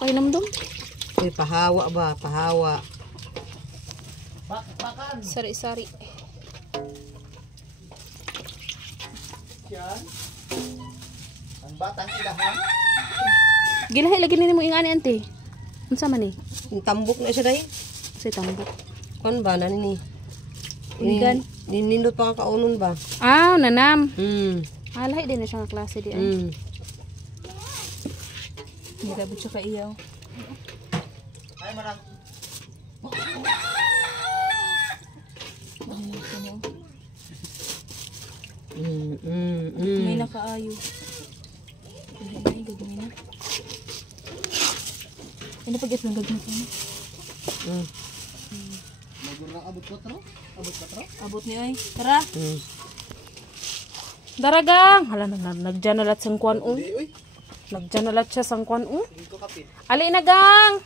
Pahinamdom. Uy, pahawa ba? Pahawa. Sari-sari. Yan. Ang batang ilahan. Gilahi lagi nini mo ingani ante. Unsa man ni? Yung tambok na siya dahil. Sa tambok. Kuan ba? Nani ni? Inigan. Ninindot pa ka kaunon ba? Ah, nanam. Hmm. Lahi din na siya nga klase di ay. Nilabot siya ka iyaw. Ay, marang. May nakaayo. Ay, gagawin na. Ano pag-it lang gagawin ko na? Magurang abot 4? Abot 4? Abot ni ay. Tara. Daragang. Hala, nagdyan na lahat sang kwan o. Uy. Nagdyan na lahat siya sang kwan o. Hindi ko kapit. Ali na gang.